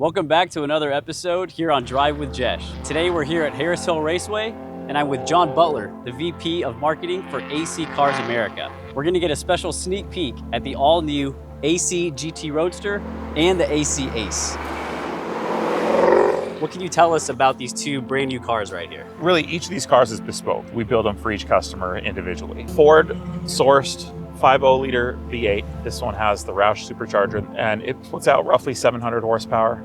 Welcome back to another episode here on Drive with Jesh. Today we're here at Harris Hill Raceway and I'm with Jon Beutler, the VP of Marketing for AC Cars America. We're gonna get a special sneak peek at the all-new AC GT Roadster and the AC Ace. What can you tell us about these two brand new cars right here? Really, each of these cars is bespoke. We build them for each customer individually. Ford sourced 5.0 liter V8. This one has the Roush supercharger and it puts out roughly 700 horsepower.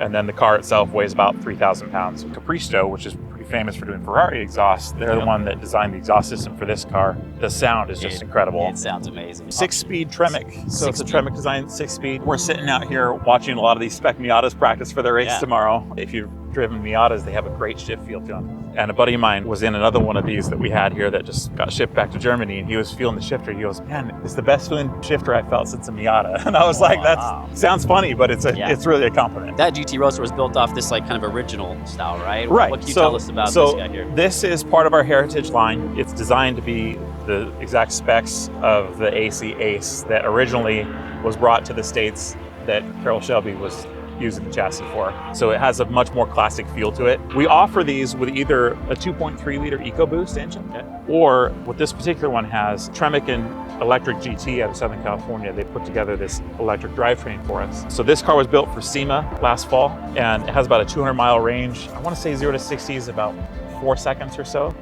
And then the car itself weighs about 3,000 pounds. Capristo, which is pretty famous for doing Ferrari exhausts, they're the one that designed the exhaust system for this car. The sound is just incredible. It sounds amazing. 6-speed Tremec. So it's a Tremec design 6-speed. We're sitting out here watching a lot of these spec Miatas practice for their race tomorrow. If you've driven Miatas, they have a great shift feel to them. And a buddy of mine was in another one of these that we had here that just got shipped back to Germany, and he was feeling the shifter. He goes, "Man, it's the best feeling shifter I felt since a Miata." And I was like, "That sounds funny, but it's really a compliment." That GT Roadster was built off this like kind of original style, right? Right. What can you tell us about this guy here? This is part of our heritage line. It's designed to be the exact specs of the AC Ace that originally was brought to the States that Carroll Shelby was using the chassis for. So it has a much more classic feel to it. We offer these with either a 2.3 liter EcoBoost engine, or what this particular one has, Tremec and Electric GT out of Southern California. They put together this electric drivetrain for us. So this car was built for SEMA last fall, and it has about a 200-mile range. I want to say 0 to 60 is about 4 seconds or so.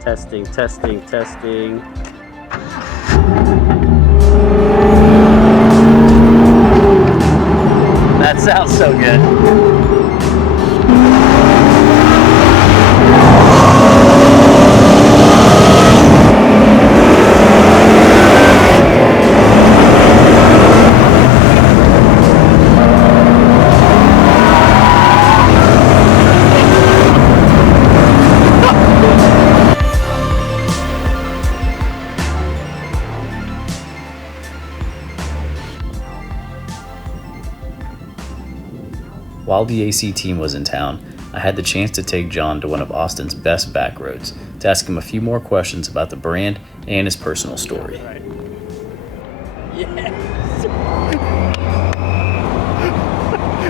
Testing, testing, testing. That sounds so good. While the AC team was in town, I had the chance to take Jon to one of Austin's best back roads to ask him a few more questions about the brand and his personal story. Yes.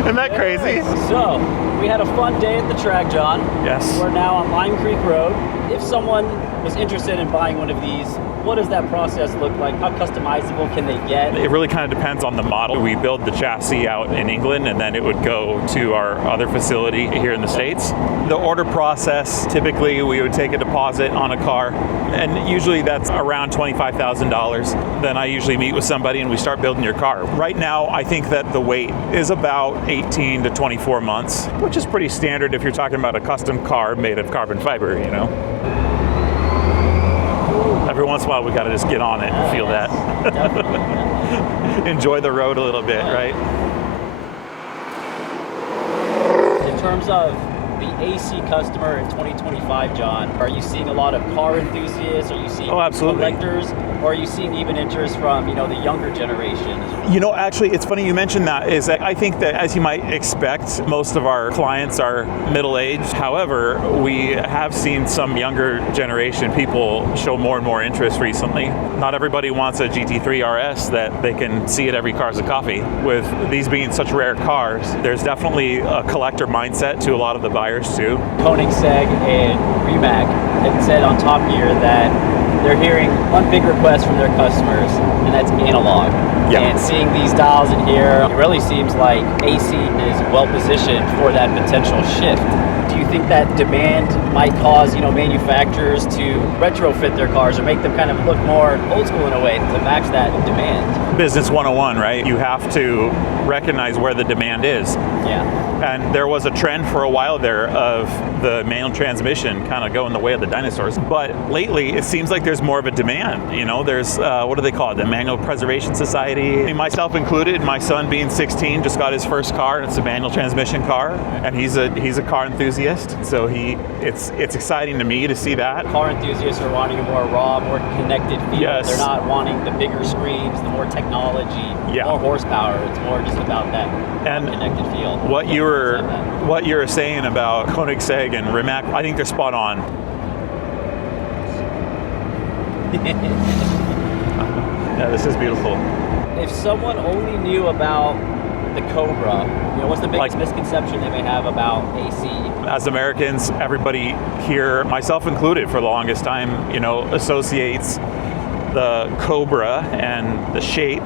Isn't that crazy? So, we had a fun day at the track, Jon. Yes. We're now on Limecreek Road. If someone was interested in buying one of these, what does that process look like? How customizable can they get? It really kind of depends on the model. We build the chassis out in England, and then it would go to our other facility here in the States. The order process, typically we would take a deposit on a car, and usually that's around $25,000. Then I usually meet with somebody and we start building your car. Right now, I think that the wait is about 18 to 24 months, which is pretty standard if you're talking about a custom car made of carbon fiber, you know? Every once in a while, we got to just get on it and feel that. Enjoy the road a little bit, right? In terms of the AC customer in 2025, Jon, are you seeing a lot of car enthusiasts? Are you seeing collectors? Or are you seeing even interest from, the younger generation? Actually, it's funny you mentioned that. Is that I think that, as you might expect, most of our clients are middle-aged. However, we have seen some younger generation people show more and more interest recently. Not everybody wants a GT3 RS that they can see at every Cars of Coffee. With these being such rare cars, there's definitely a collector mindset to a lot of the buyers too. Koenigsegg and Rimac had said on Top Gear that they're hearing one big request from their customers, and that's analog. And seeing these dials in here, it really seems like AC is well positioned for that potential shift. Do you think that demand might cause, manufacturers to retrofit their cars or make them kind of look more old school in a way to match that demand? Business 101, right? You have to recognize where the demand is. And there was a trend for a while there of the manual transmission kind of going the way of the dinosaurs. But lately, it seems like there's more of a demand. There's, what do they call it? The Manual Preservation Society. Myself included, my son being 16 just got his first car. It's a manual transmission car. And he's a car enthusiast. So it's exciting to me to see that. Car enthusiasts are wanting a more raw, more connected feel. They're not wanting the bigger screens, the more technology, more horsepower. It's more just about that connected feel. What you were saying about Koenigsegg and Rimac, I think they're spot on. Yeah, this is beautiful. if someone only knew about the Cobra, what's the biggest misconception they may have about AC? As Americans, everybody here, myself included for the longest time, associates the Cobra and the shape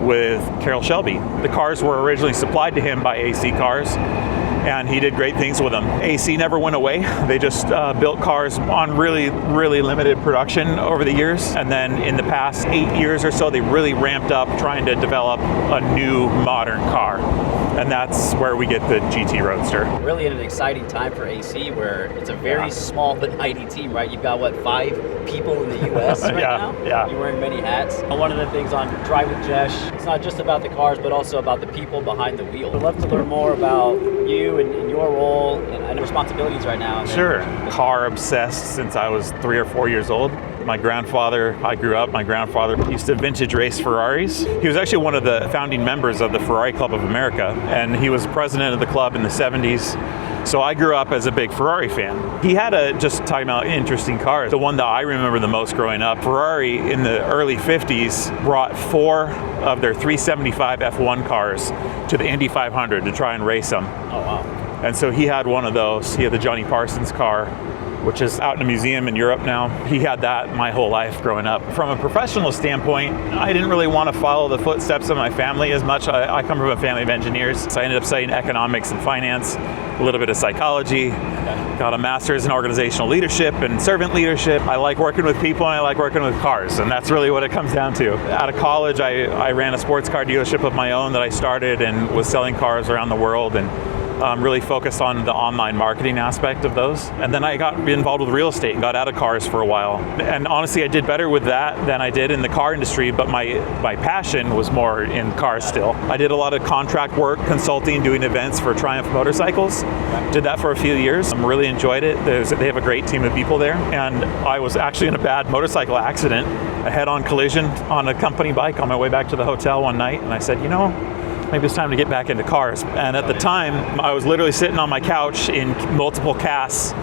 with Carroll Shelby. The cars were originally supplied to him by AC Cars, and he did great things with them. AC never went away. They just built cars on really, really limited production over the years. And then in the past 8 years or so, they really ramped up trying to develop a new modern car. And that's where we get the GT Roadster. Really in an exciting time for AC, where it's a very small but mighty team, right? You've got, 5 people in the U.S. right now? Yeah. You're wearing many hats. One of the things on DriveWithJesh, it's not just about the cars, but also about the people behind the wheel. I'd love to learn more about you and your role and responsibilities right now. Sure. Car obsessed since I was 3 or 4 years old. My grandfather used to vintage race Ferraris. He was actually one of the founding members of the Ferrari Club of America, and he was president of the club in the 70s. So I grew up as a big Ferrari fan. He had just talking about interesting cars, the one that I remember the most growing up, Ferrari in the early 50s brought 4 of their 375 F1 cars to the Indy 500 to try and race them. Oh, wow. And so he had one of those. He had the Johnny Parsons car, which is out in a museum in Europe now. He had that my whole life growing up. From a professional standpoint, I didn't really want to follow the footsteps of my family as much. I come from a family of engineers, so I ended up studying economics and finance, a little bit of psychology, got a master's in organizational leadership and servant leadership. I like working with people and I like working with cars, and that's really what it comes down to. Out of college, I ran a sports car dealership of my own that I started and was selling cars around the world, and really focused on the online marketing aspect of those. And then I got involved with real estate and got out of cars for a while. And honestly, I did better with that than I did in the car industry, but my passion was more in cars still. I did a lot of contract work, consulting, doing events for Triumph Motorcycles. Did that for a few years. I really enjoyed it. They have a great team of people there. And I was actually in a bad motorcycle accident, a head-on collision on a company bike on my way back to the hotel one night. And I said, maybe it's time to get back into cars. And at the time, I was literally sitting on my couch in multiple casts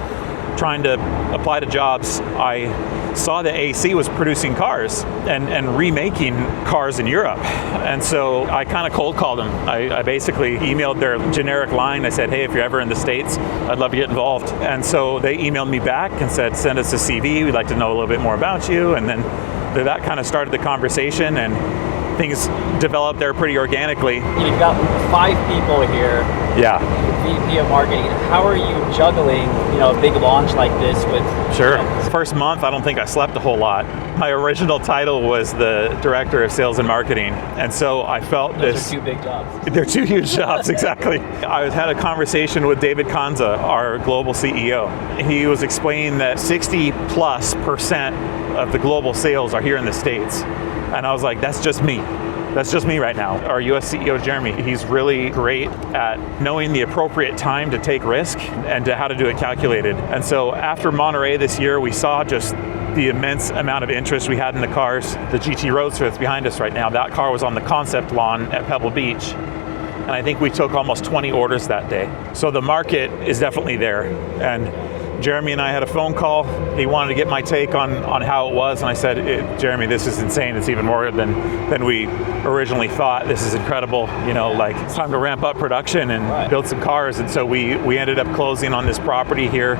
trying to apply to jobs. I saw that AC was producing cars and remaking cars in Europe. And so I kind of cold called them. I basically emailed their generic line. I said, hey, if you're ever in the States, I'd love to get involved. And so they emailed me back and said, send us a CV. We'd like to know a little bit more about you. And then that kind of started the conversation, and things developed there pretty organically. You've got 5 people here. Yeah. VP of marketing. How are you juggling, a big launch like this with? Sure. First month, I don't think I slept a whole lot. My original title was the director of sales and marketing, and so I felt Those are 2 big jobs. They're 2 huge jobs, exactly. I had a conversation with David Kanza, our global CEO. He was explaining that 60+% of the global sales are here in the States. And I was like, that's just me. That's just me right now. Our US CEO, Jeremy, he's really great at knowing the appropriate time to take risk and to how to do it calculated. And so after Monterey this year, we saw just the immense amount of interest we had in the cars. The GT Roadster that's behind us right now, that car was on the concept lawn at Pebble Beach. And I think we took almost 20 orders that day. So the market is definitely there. And Jeremy and I had a phone call. He wanted to get my take on how it was, and I said, Jeremy, this is insane. It's even more than we originally thought. This is incredible. It's time to ramp up production and build some cars. And so we ended up closing on this property here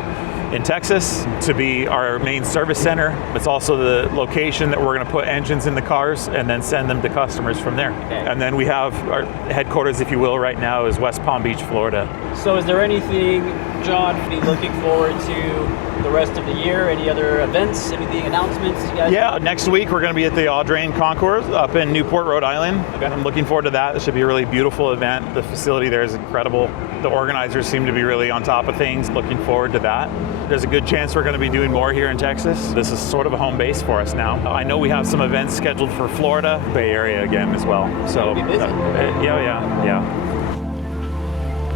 in Texas to be our main service center. It's also the location that we're going to put engines in the cars and then send them to customers from there. Okay. And then we have our headquarters, if you will, right now is West Palm Beach, Florida. So is there anything, Jon, be looking forward to the rest of the year? Any other events, anything, announcements you guys? Yeah, next week we're going to be at the Audrain Concours up in Newport, Rhode Island. Okay. I'm looking forward to that. It should be a really beautiful event. The facility there is incredible. The organizers seem to be really on top of things. Looking forward to that. There's a good chance we're going to be doing more here in Texas. This is sort of a home base for us now. I know we have some events scheduled for Florida, Bay Area again as well. So be busy. Yeah.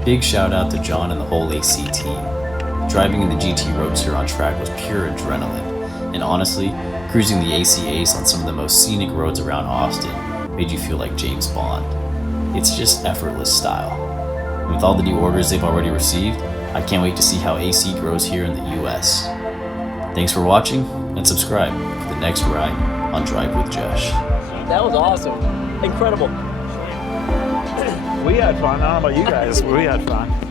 Big shout out to Jon and the whole AC team. Driving in the GT Roadster on track was pure adrenaline, and honestly, cruising the AC Ace on some of the most scenic roads around Austin made you feel like James Bond. It's just effortless style. And with all the new orders they've already received, I can't wait to see how AC grows here in the US. Thanks for watching, and subscribe for the next ride on Drive with Jesh. That was awesome. incredible. We had fun. I don't know about you guys, but we had fun.